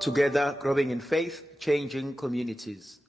Together, growing in faith, changing communities.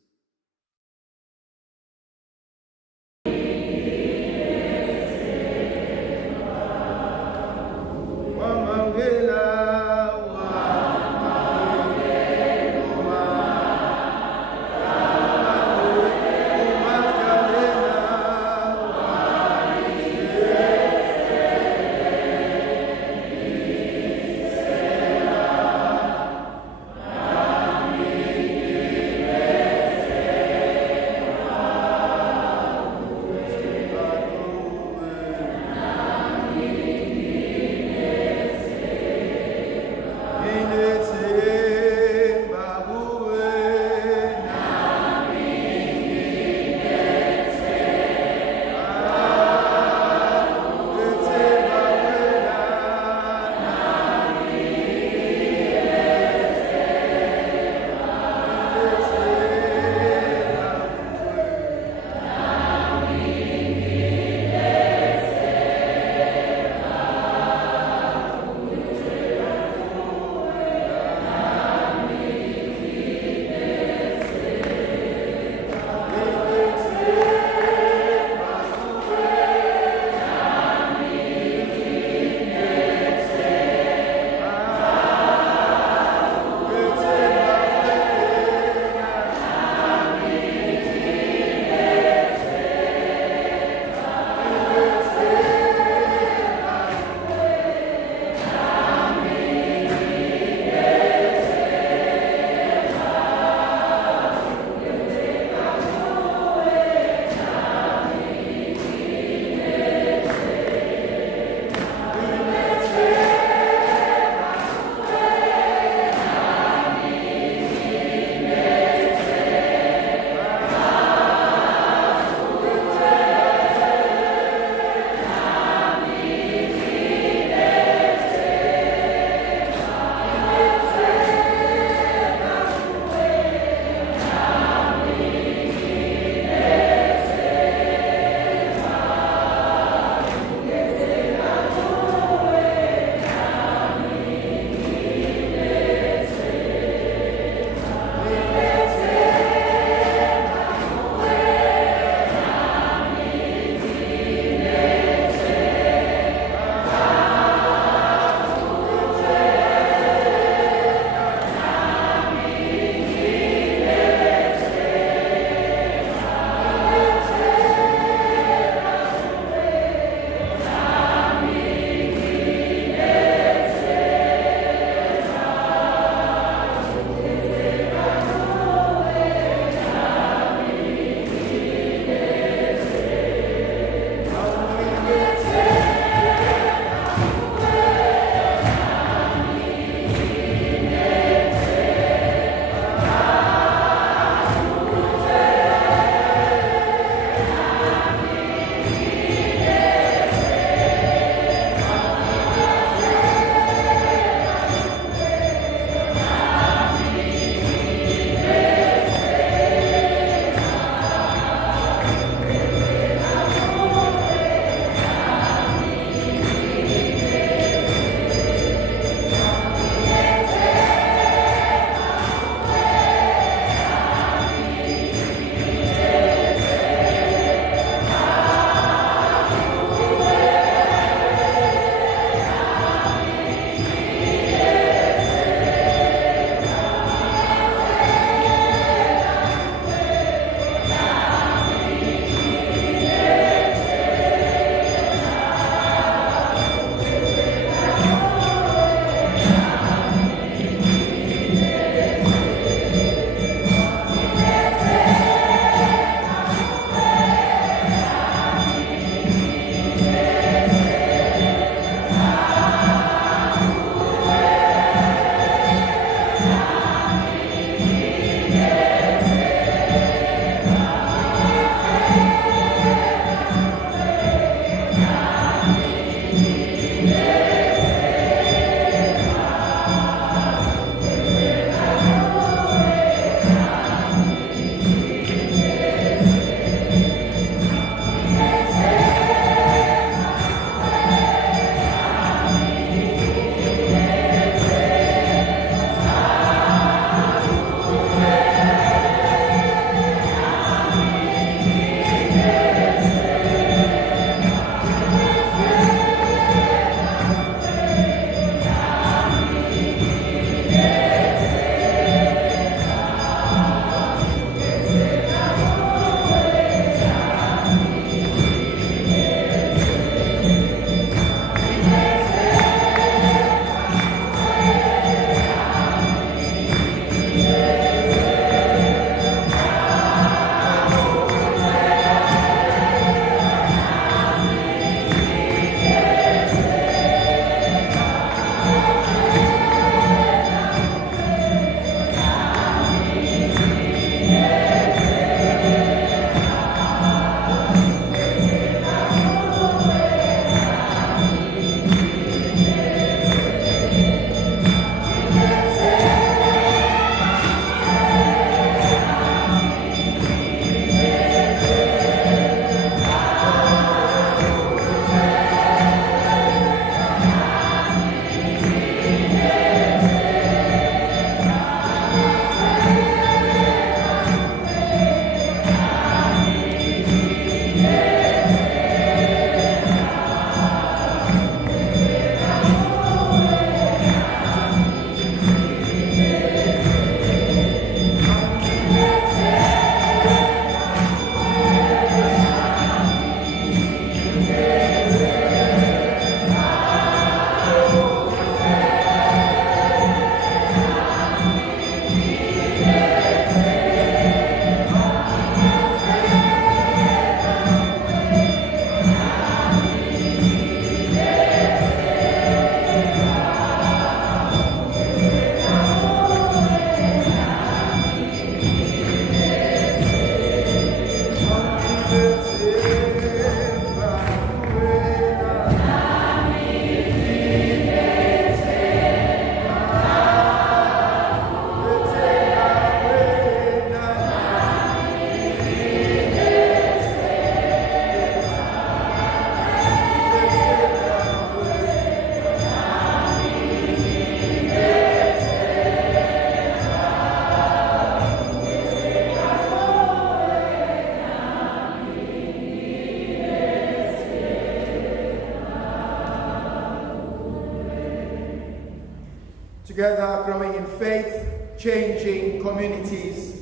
Together, growing in faith, changing communities.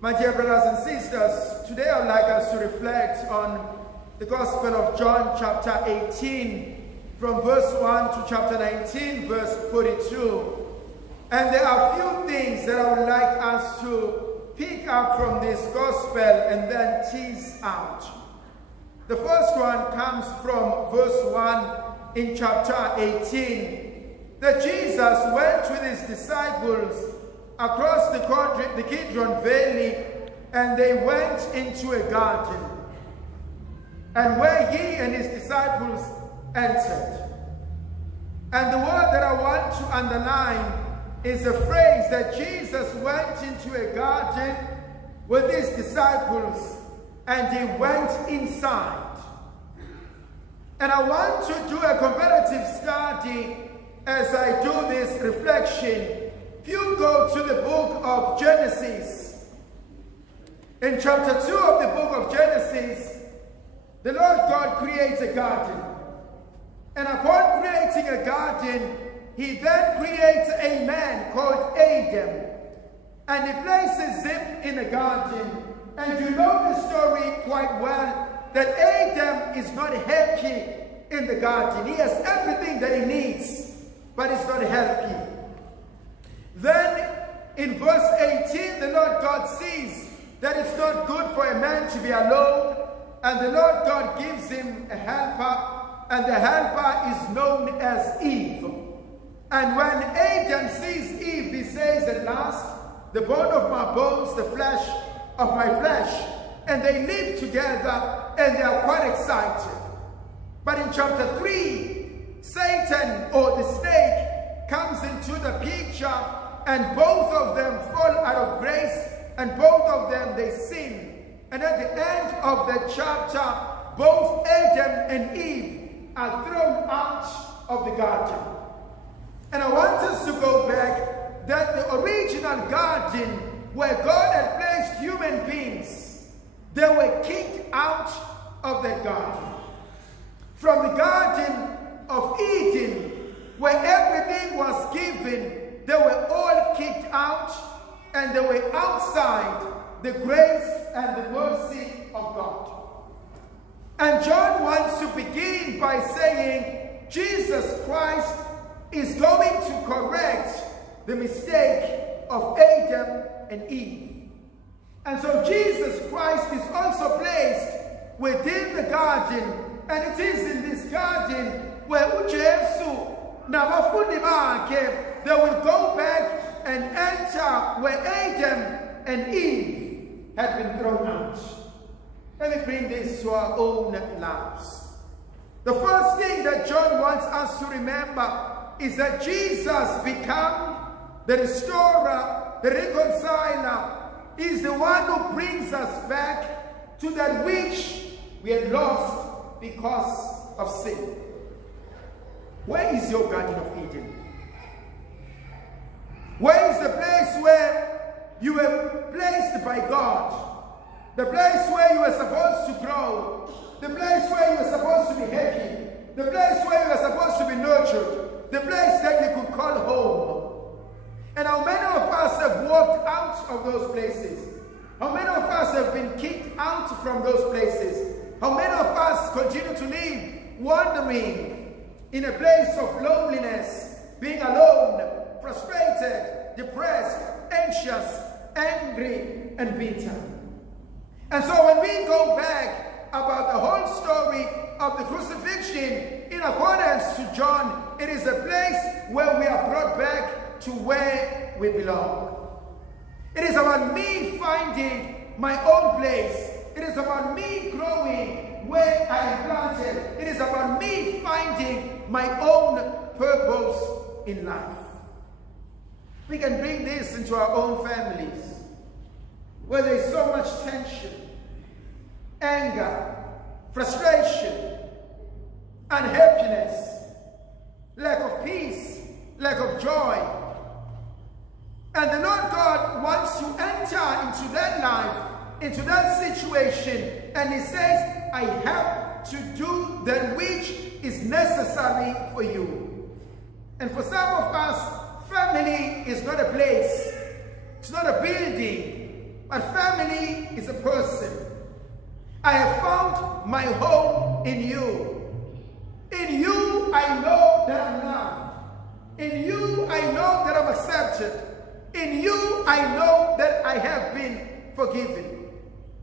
My dear brothers and sisters, today I would like us to reflect on the Gospel of John chapter 18, from verse 1 to chapter 19, verse 42. And there are a few things that I would like us to pick up from this Gospel and then tease out. The first one comes from verse 1 in chapter 18. That Jesus went with his disciples across the Kidron Valley, and they went into a garden, and where he and his disciples entered. And the word that I want to underline is the phrase that Jesus went into a garden with his disciples, and he went inside. And I want to do a comparative study as I do this reflection. If you go to the book of Genesis, in chapter 2 of the book of Genesis, the Lord God creates a garden. And upon creating a garden, he then creates a man called Adam. And he places him in a garden. And you know the story quite well, that Adam is not happy in the garden. He has everything that he needs, but it's not happy. Then in verse 18, the Lord God sees that it's not good for a man to be alone, and the Lord God gives him a helper, and the helper is known as Eve. And when Adam sees Eve, he says, at last, the bone of my bones, the flesh of my flesh. And they live together, and they are quite excited. But in chapter 3, Satan, or the snake, comes into the picture, and both of them fall out of grace, and both of them, they sin. And at the end of the chapter, both Adam and Eve are thrown out of the garden. And I want us to go back that the original garden where God had placed human beings, they were kicked out of that garden. From the Garden of Eden, where everything was given, they were all kicked out, and they were outside the grace and the mercy of God. And John wants to begin by saying Jesus Christ is going to correct the mistake of Adam and Eve. And so Jesus Christ is also placed within the garden, and it is in this garden where uJesu nabafundi bakhe, they will go back and enter where Adam and Eve had been thrown out. Let me bring this to our own lives. The first thing that John wants us to remember is that Jesus became the restorer, the reconciler, is the one who brings us back to that which we had lost because of sin. Where is your Garden of Eden? Where is the place where you were placed by God? The place where you were supposed to grow. The place where you were supposed to be happy. The place where you were supposed to be nurtured. The place that you could call home. And how many of us have walked out of those places? How many of us have been kicked out from those places? How many of us continue to live wandering in a place of loneliness, being alone, frustrated, depressed, anxious, angry, and bitter? And so when we go back about the whole story of the crucifixion, in accordance to John, it is a place where we are brought back to where we belong. It is about me finding my own place. It is about me growing where I am planted. It is about me finding my own purpose in life. We can bring this into our own families, where there is so much tension, anger, frustration, unhappiness, lack of peace, lack of joy. And the Lord God wants to enter into that life, into that situation, and He says, I have to do that which is necessary for you. And for some of us, family family is not a place, it's not a building, but family is a person. I have found my home in you. In you, I know that I'm loved. In you, I know that I'm accepted. In you, I know that I have been forgiven.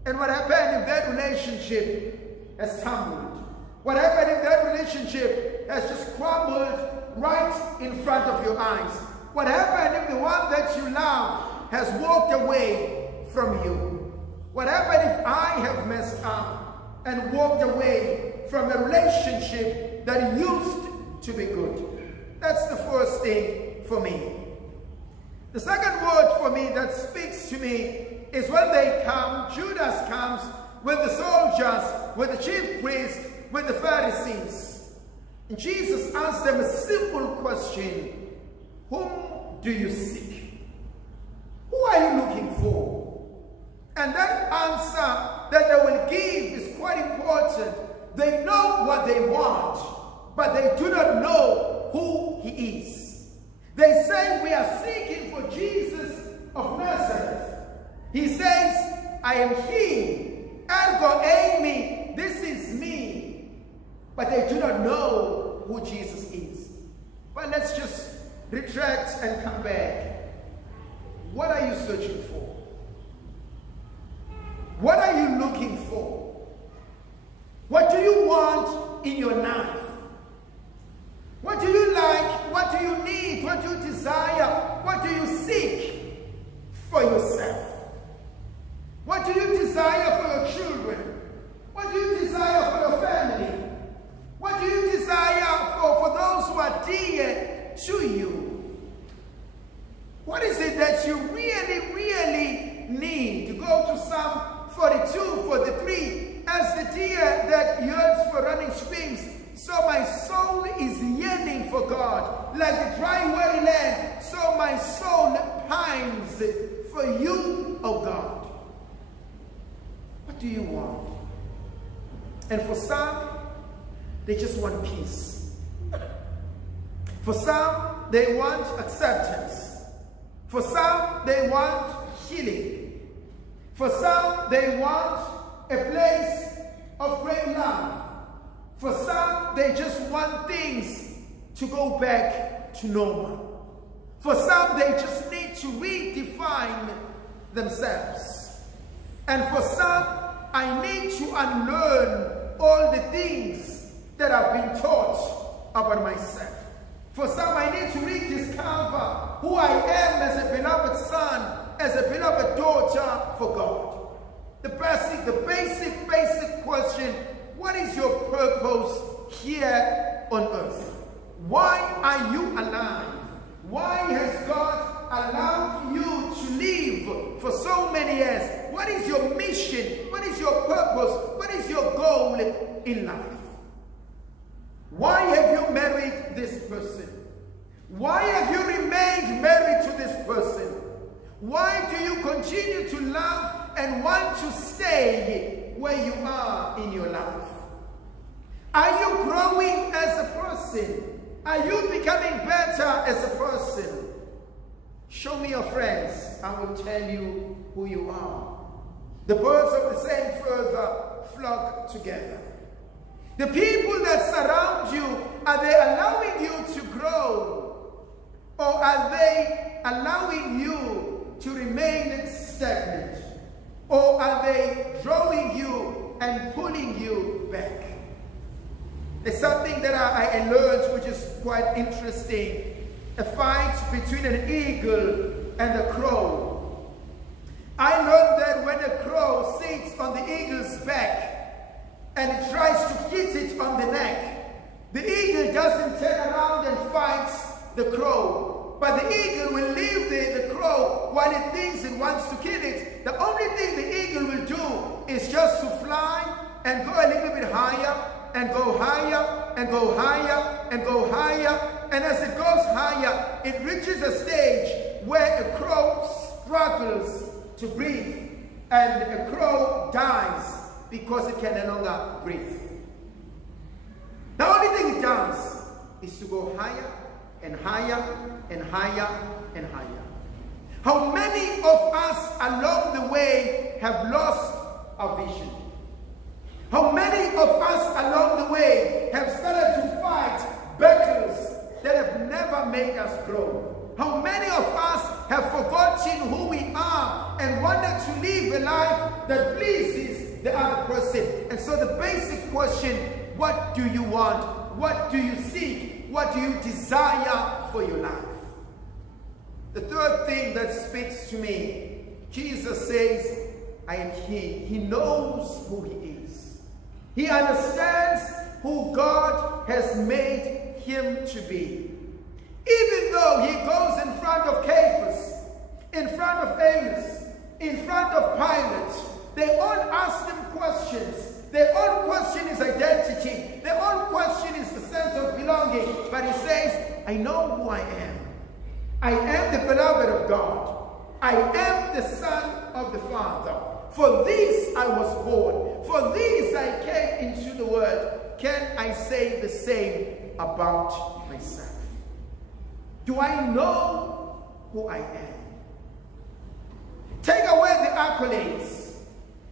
And what happened if that relationship has tumbled? What happened if that relationship has just crumbled right in front of your eyes? What happened if the one that you love has walked away from you? What happened if I have messed up and walked away from a relationship that used to be good? That's the first thing for me. The second word for me that speaks to me is when they come, Judas comes with the soldiers, with the chief priests, with the Pharisees. And Jesus asked them a simple question: whom do you seek? Who are you looking for? And that answer that they will give is quite important. They know what they want, but they do not know who he is. They say, we are seeking for Jesus of Nazareth. He says, I am he, ergo eimi, this is me. But they do not know who Jesus is. But let's just retract and come back. What are you searching for? What are you looking for? What do you want in your life? What do you like? What do you need? What do you desire? What do you seek for yourself? What do you desire for your children? What do you desire for your family? What do you desire for those who are dear to you? What is it that you really, really need? To go to Psalm 42, 43, as the deer that yearns for running streams, so my soul is yearning for God. Like the dry, weary land, so my soul pines for you, O God. What do you want? And for some, they just want peace. For some, they want acceptance. For some, they want healing. For some, they want a place of great love. For some, they just want things to go back to normal. For some, they just need to redefine themselves. And for some, I need to unlearn all the things that I've been taught about myself. For some, I need to rediscover who I am as a beloved son, as a beloved daughter for God. The basic question: what is your purpose here on earth? Why are you alive? Why has God allowed you to live for so many years? What is your mission? What is your purpose? What is your goal in life? Why have you married this person? Why have you remained married to this person? Why do you continue to love and want to stay where you are in your life? Are you growing as a person? Are you becoming better as a person? Show me your friends. I will tell you who you are. The birds of the same feather flock together. The people that surround you, are they allowing you to grow? Or are they allowing you to remain stagnant? Or are they drawing you and pulling you back? There's something that I learned which is quite interesting. A fight between an eagle and a crow. I learned that when a crow sits on the eagle's back and it tries to hit it on the neck, the eagle doesn't turn around and fights the crow. But the eagle will leave the crow while it thinks it wants to kill it. The only thing the eagle will do is just to fly and go a little bit higher, and go higher, and go higher, and go higher. And as it goes higher, it reaches a stage where a crow struggles to breathe, and a crow dies because it can no longer breathe. The only thing it does is to go higher and higher and higher and higher. How many of us along the way have lost our vision? How many of us along the way have started to fight battles that have never made us grow? How many of us have forgotten who we are and wanted to live a life that pleases the other person? And so the basic question, what do you want? What do you seek? What do you desire for your life? The third thing that speaks to me, Jesus says, I am He. He knows who He is. He understands who God has made Him to be. Even though He goes in front of Caiaphas, in front of Annas, in front of Pilate, they all ask Him questions. They all question His identity. They all question His sense of belonging. But He says, I know who I am. I am the beloved of God. I am the Son of the Father. For this I was born. For this I came into the world. Can I say the same about myself? Do I know who I am? Take away the accolades.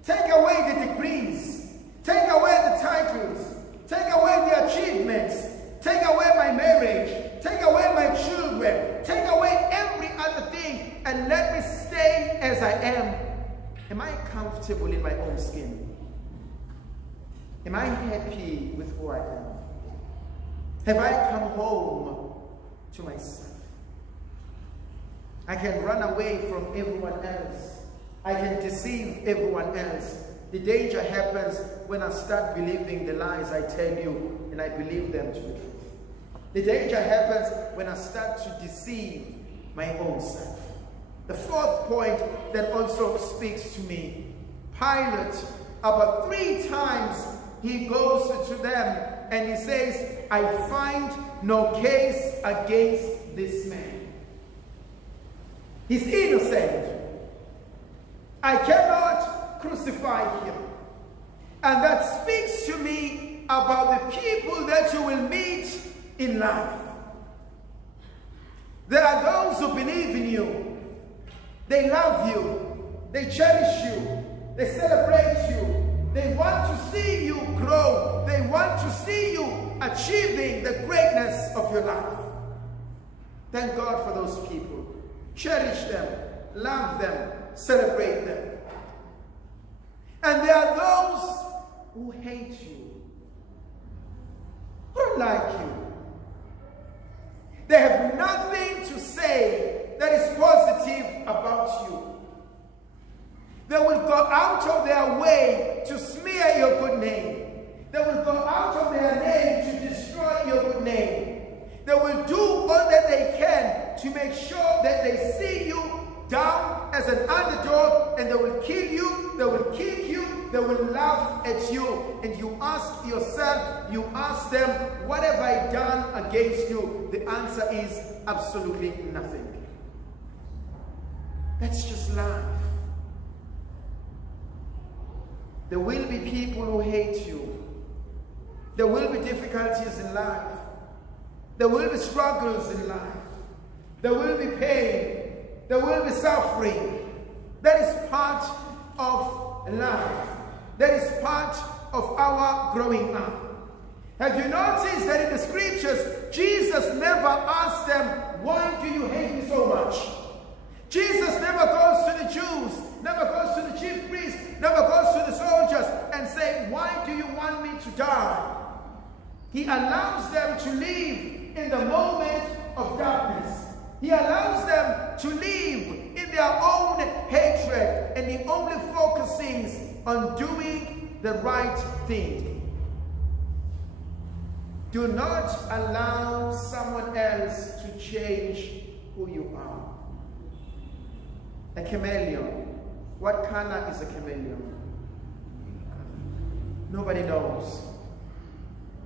Take away the degrees. Take away the titles. Take away the achievements. Take away my marriage. Take away my children. Take away every other thing and let me stay as I am. Am I comfortable in my own skin? Am I happy with who I am? Have I come home to myself? I can run away from everyone else. I can deceive everyone else. The danger happens when I start believing the lies I tell you and I believe them to be true. The danger happens when I start to deceive my own self. The fourth point that also speaks to me, Pilate, about 3 times he goes to them and he says, I find no case against this man. He's innocent. I cannot crucify him. And that speaks to me about the people that you will meet in life. There are those who believe in you. They love you. They cherish you. They celebrate you. They want to see you grow. They want to see you achieving the greatness of your life. Thank God for those people. Cherish them. Love them. Celebrate them. And there are those who hate you, who don't like you. They have nothing to say that is positive about you. They will go out of their way to smear your good name. They will go out of their name to destroy your good name. They will do all that they can to make sure that they see you down as an underdog, and they will kill you, they will kick you, they will laugh at you. And you ask yourself, you ask them, what have I done against you? The answer is absolutely nothing. That's just life. There will be people who hate you. There will be difficulties in life. There will be struggles in life. There will be pain. There will be suffering. That is part of life. That is part of our growing up. Have you noticed that in the scriptures, Jesus never asked them, why do you hate me so much? Jesus never goes to the Jews, never goes to the chief priests, never goes to the soldiers and say, why do you want me to die? He allows them to live in the moment of darkness. He allows them to live in their own hatred, and he only focuses on doing the right thing. Do not allow someone else to change who you are. A chameleon. What color is a chameleon? Nobody knows.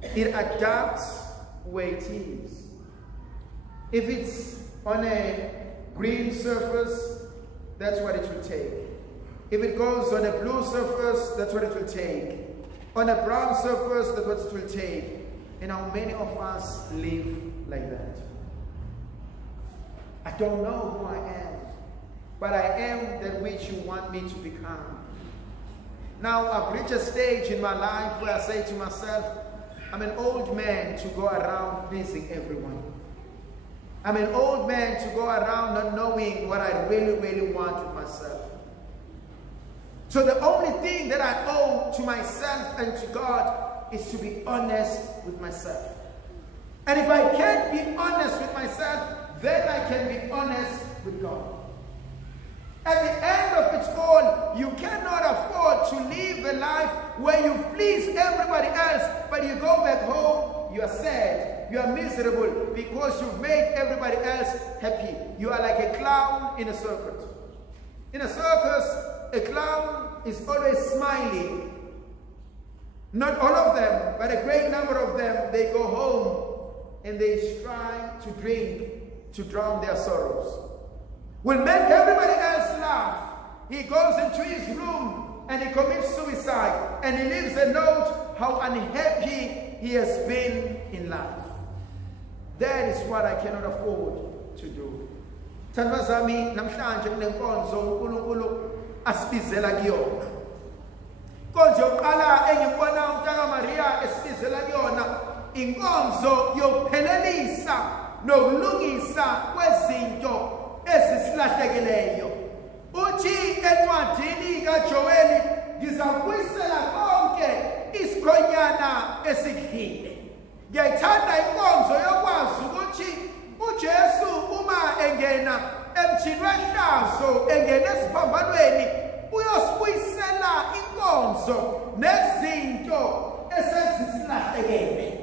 It adapts where it is. If it's on a green surface, that's what it will take. If it goes on a blue surface, that's what it will take. On a brown surface, that's what it will take. And how many of us live like that? I don't know who I am, but I am that which you want me to become. Now I've reached a stage in my life where I say to myself, I'm an old man to go around pleasing everyone. I'm an old man to go around not knowing what I really, really want with myself. So the only thing that I owe to myself and to God is to be honest with myself. And if I can't be honest with myself, then I can be honest with God. At the end of it all, you cannot afford to live a life where you please everybody else, but you go back home, you are sad, you are miserable because you've made everybody else happy. You are like a clown in a circus. In a circus, a clown is always smiling. Not all of them, but a great number of them, they go home and they strive to drink to drown their sorrows. Will make everybody else laugh. He goes into his room and he commits suicide and he leaves a note how unhappy he has been in life. That is what I cannot afford to do. Thandazami namhlanje kunenkonzo uNkulunkulu asibizela kuyona. Konzo yokuqala engibona uNtaka Maria esibizela kuyona inkonzo yokuphelelisa nokulungisa kwezinto ezisilahlekeleyo. Uthi encwadini kaJoeli ngizakubuyisela konke isikhonyana esikudlile. Ngiyayithanda inkonzo yokwazi ukuthi uJesu uma engena emthini wehlazo engena esiphambanweni uyosibuyisela inkonzo nezinto esezisilahlekele.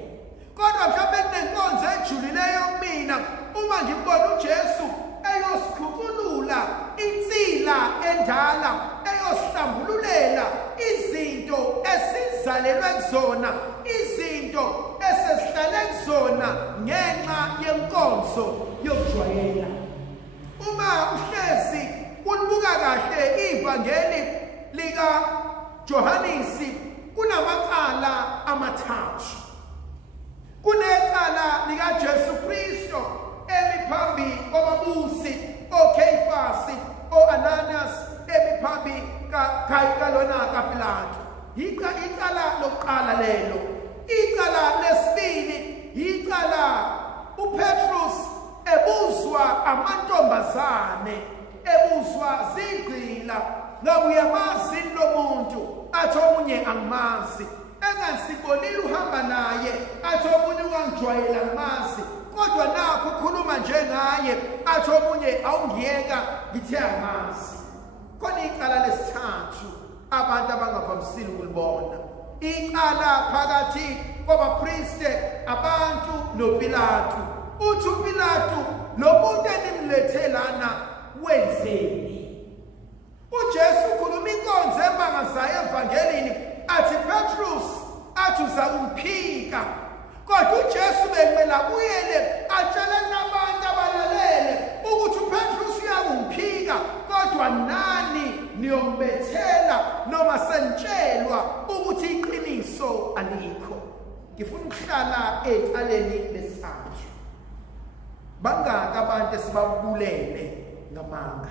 Kodwa mhlawumbe kunenkonzo ejulileyo kumina uma ngibona uJesu eyosikhuculula insila endala eyosihlambululela izinto esizalelwe kuzona, izinto esesihlale kuzona ngenxa yenkonzo yokujwayela. Uma uhlezi ulibuka kahle ivangeli lika Johanesi kunamacala amathathu. Kunecala lika Jesu Kristo emiphambi kwababusi oKhayifasi oAnanias emiphambi kaLona kaPilato. Icala lokuqala lelo. Icala lesibili icala uPetrus ebuzwa amantombazane, ebuzwa zigqila, ngabe uyamazi lo muntu, athi omunye angimazi. Engasibonile uhamba naye, athi omunye ungangijwayela ngimazi, kodwa nakho ukhuluma njengaye, athi omunye awungiyeka ngithi angimazi. Khona icala lesithathu abantu abangavamisile ukulibona. Icala phakathi kwabapristi, abantu noPilato. Uthi uPilato lo muntu enimlethe lana wenzeni? uJesu ukhuluma inkonzo emangazayo evangelini athi Petrus athi uzawumphika. Kodwa uJesu bekumele abuyele atshele nabantu abalalele ukuthi uPetrus uyangumphika, kodwa nani niyombethela noma sentshelwa ukuthi iqiniso alikho. Ngifuna ukuhlala ecaleni lesithathu. Bangaka abantu esibabulele ngamanga?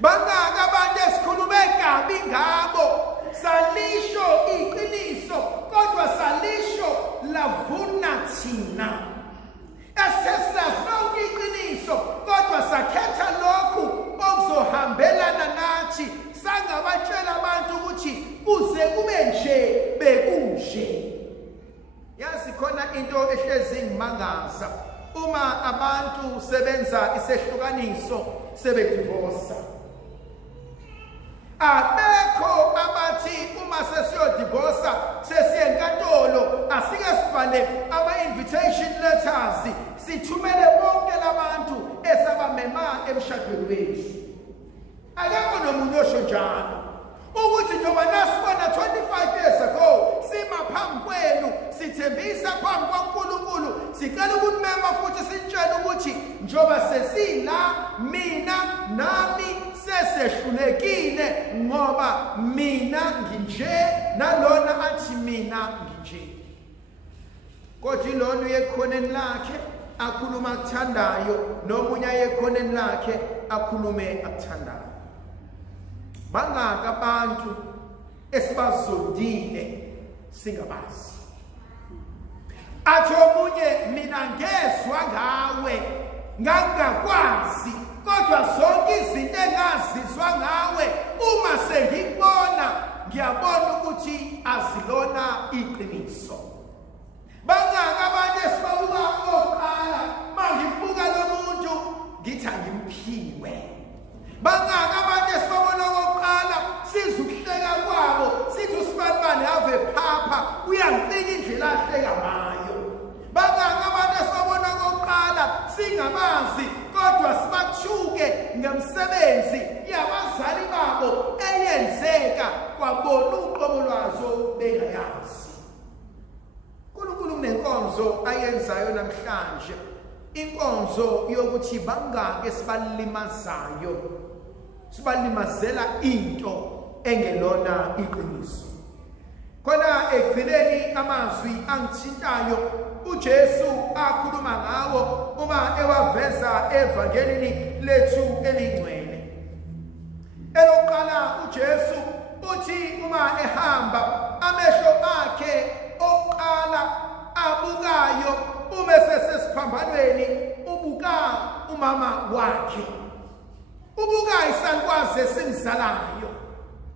Bangaka abantu esikhulume kabi ngabo? Salisho iqiniso kodwa salisho lavuna thina. Esesilazi iqiniso kodwa sakhetha lokhu okuzohambelana nathi, sangabatshela abantu ukuthi kuze kube nje bekunje. Yazi khona into ehlezi ngimangaza uma abantu sebenza isehlukaniso sebedivorce. Abekho abathi uma sesiyodivorce sesiye enkantolo asike sibhale ama-invitation letters sithumele bonke labantu esabamema emshadweni wethu. Akekho nomunye osho njalo ukuthi njengoba nasibona 25 years ago simaphambi kwenu sithembisa phambi kwaNkulunkulu sicela ukumema futhi sitshela ukuthi njengoba sesila mina nami sesehlulekile ngoba mina nginje nalona athi mina nginje. Kodwa ilona uyekhoneni lakhe akhuluma akuthandayo, nomunye ayekhoneni lakhe akhulume akuthandayo. Bangaka abantu esibazondile singabazi. Athi omunye mina ngezwe ngawe ngangakwazi kodwa zonke izinto engazizwa ngawe uma sengikubona ngiyabona ukuthi azilona iqiniso. Bangaka abantu esibabuka oqala mangibuka lo muntu ngithi angimphiwe. Bangaka abantu esibabona oqala sizuhleka kwabo sithi usibanibani ave phapha uyangicika indlela ahleka ngayo. Bangaka abantu esibabona oqala singabazi kodwa sibathuke ngemsebenzi yabazali babo eyenzeka kwabona uqobo lwazo bengayazi. uNkulunkulu unenkonzo ayenzayo namhlanje, inkonzo yokuthi bangake sibalimazayo, sibalimazela into engelona iqiniso. Khona ekugcineni amazwi angithintayo uJesu akhuluma ngawo uma ewaveza evangelini lethu elingcwele. Elokuqala uJesu uthi uma ehamba amehlo akhe oqala abukayo uma sesesiphambanweni ubuka umama wakhe, ubuka isalukwazi esimzalayo,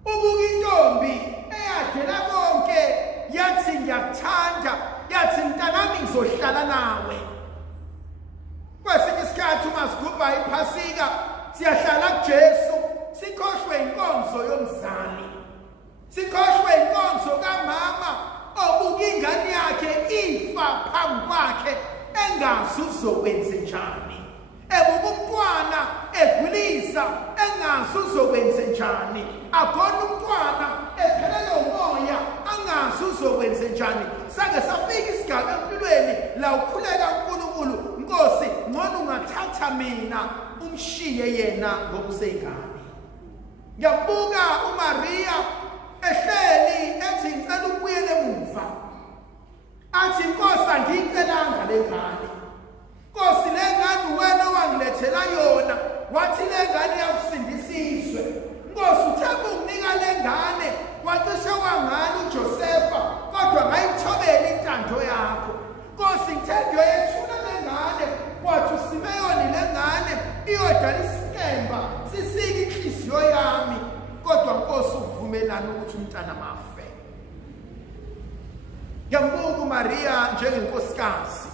ubuka intombi eyadela konke yathi ngiyakuthanda, yathi mntanami ngizohlala nawe. Kwesinye isikhathi uma sigubha iphasika siyahlala kuJesu sikhoshwe inkonzo yomzali, sikhoshwe inkonzo kamama obuka ingane yakhe ifa phambi kwakhe engazi uzokwenza njani, ebuka umntwana egulisa engazi uzokwenza njani, akhona umntwana ephelele umoya angazi uzokwenza njani. Sake safika isigaba empilweni la ukhuleka uNkulunkulu, Nkosi ngcono ungathatha mina umshiye yena ngokusengane. Ngiyabuka uMaria ehleli ethi ngicela ukubuyela emuva, athi Nkosi angiyicelanga le ngane, Nkosi le ngane wena owangilethela yona, wathi le ngane yakusindisa izwe. Nkosi uthemba unginika le ngane, wacishe wangani uJosefa kodwa ngayithobela intando yakho. Nkosi ngithemba yethula le ngane, wathi uSimeyoni le ngane iyodala isikemba sisike inhliziyo yami, kodwa Nkosi uvumelana ukuthi umntana mafe. Ngiyambuka uMaria njengenkosikazi,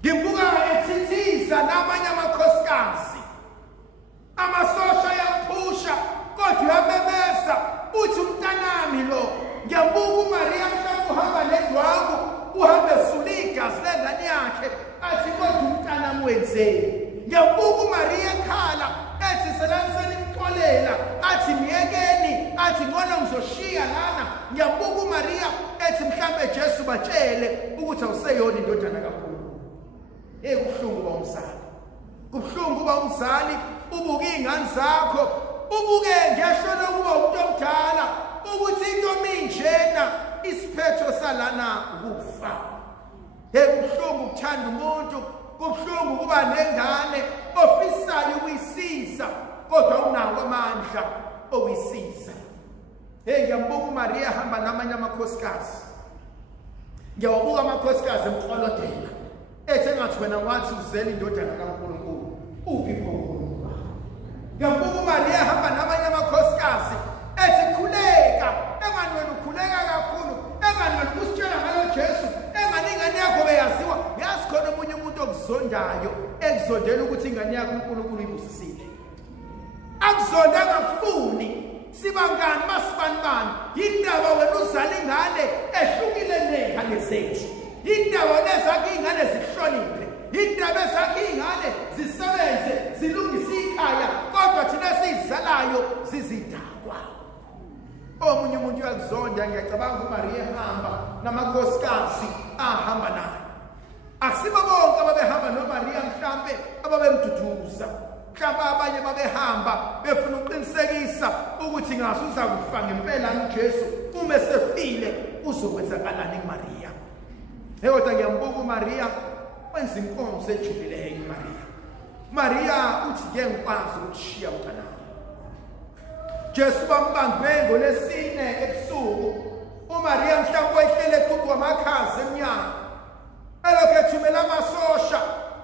ngimbuka ethithiza namanye amakhosikazi, amasosha yaphusha kodwa uyamemeza uthi umntanami lo. Ngiyambuka uMaria mhlawumbe uhamba nedwangu, uhambe esula igazi lengane yakhe, athi kodwa umntanami wenzeni. Ngiyambuka uMaria ekhala ethi selaniseni imxolela, athi myekeni, athi ngcono ngizoshiya lana. Ngiyambuka uMaria ethi mhlawumbe Jesu batshele ukuthi awuseyona indodana kakhulu. Kubuhlungu ba umzali, kubuhlungu ba umzali ubuke ingane zakho, ubuke ngesho lokuba umuntu omdala ukuthi into minjena isiphetho salana ukufa. Kubuhlungu ukuthanda umuntu, kubuhlungu kuba nengane ofisayo ukuyisiza kodwa unawo amandla okuyisiza. Ngiyambuka uMaria hamba namanye amakhosikazi, ngiyawabuka amakhosikazi emqolodela ethe ngathi wena wathi uzela indodana kaNkulunkulu, uphi uNkulunkulu? Ngiyambuka uMaria hamba namanye amakhosikazi ethi khuleka, engani wena ukhuleka kakhulu, engani wena usitshela ngalo Jesu, engani ingane yakho beyaziwa. Yazi khona omunye umuntu okuzondayo ekuzondela ukuthi ingane yakho uNkulunkulu ibusisile, akuzondanga kufuni sibangani masibanibani. Yindaba wena uzala ingane ehlukile nengane zethu, yindaba nezakhe ingane zihloniphe, yindaba ezakhe ingane zisebenze zilungise ikhaya, kodwa thina sizalayo zizidakwa. Omunye umuntu uyakuzonda. Ngiyacabanga uMaria ehamba namakhosikazi ahamba naye, akusibo bonke ababehamba noMaria mhlambe ababemduduza, mhlawumbe abanye babehamba befuna uqinisekisa ukuthi ngathi uza kufa ngempela uJesu, uma esefile uzokwenzakalani kuMaria. Kodwa ngiyambuka uMaria wenza inkonzo ejubileyo uMaria. Maria uthi ke ngikwazi ukushiya umntana. Jesu bambambe ngolesine ebusuku. uMaria mhlawumbe wayehlele eqhuqwa amakhazi emnyango. Elokhu ethumela amasosha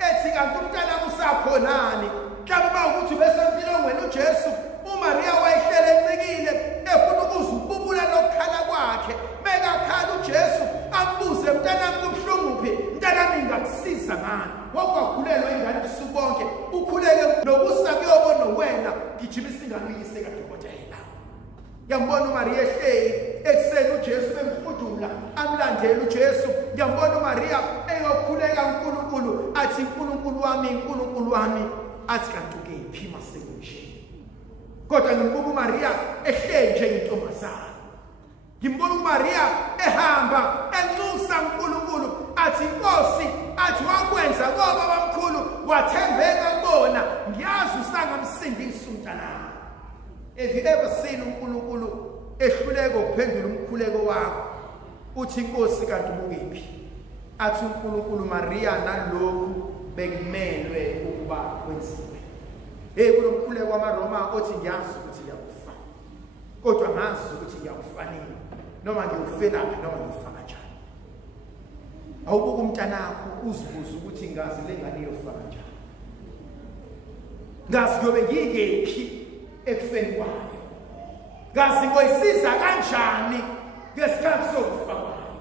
ethi kanti umntana usakhonani. Mhlawumbe uma ukuthi besempilweni wena uJesu, uMaria wayehlele encikile efuna ukuzububula lokukhala kwakhe. Mekakhala uJesu ambuze mntanami kubuhlungu phi? Mntanami ngakusiza ngani? Wakwagulelwa ingane ubusuku bonke. Ukhuleke nokusa kuyobona wena gijimisa ingane uyise kadokotela. Ngiyambona uMaria ehleli ekuseni uJesu bemhudula amlandela uJesu. Ngiyambona uMaria eyokhuleka uNkulunkulu athi uNkulunkulu wami athi kanti ukephi masekunje. Kodwa ngimbuka uMaria ehleli njengentombazana. Ngimbona uMaria ehamba enxusa uNkulunkulu athi Nkosi athi wakwenza ngoba bamkhulu wathembeka kubona ngiyazi usangamsindisa umntanami. Have you ever seen uNkulunkulu ehluleka ukuphendula umkhuleko wakho? Uthi Nkosi kanti ubukephi? Athi uNkulunkulu Maria nalokhu bekumelwe ukuba kwenziwe. Kulo mkhuleko wamaRoma othi ngiyazi ukuthi ngiyakufa. Kodwa ngazi ukuthi ngiyakufanele. Noma ngiyufelaphi noma ngifa kanjani. Awubuka umntanakho uzibuza ukuthi ngazi lengane iyofa kanjani. Ngazi kuyobe ngikephi ekufeni kwayo. Ngazi ngoyisiza kanjani ngesikhathi sokufa kwayo.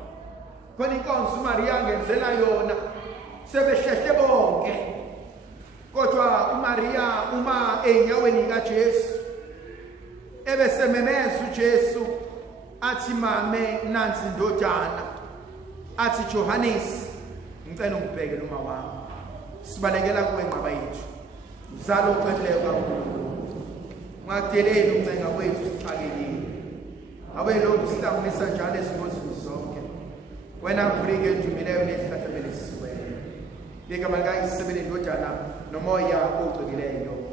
Khona inkonzo uMaria ngenzela yona sebehlehle bonke. Kodwa uMaria uma enyaweni kaJesu ebesememeza uJesu athi mame nansi indodana, athi Johannes ngicela ungibheke noma wami. Sibalekela kuwe ngqaba yethu. Uzalo uqedile kakhulu. Ungadeleli uncenga kwethu sixakekile. Abe lokhu sihlangumisa njalo ezimozini zonke. Wena Afrika enjumileyo nesihlahlebele sisiwele. Ngeke malika isebele indodana nomoya ogcikileyo.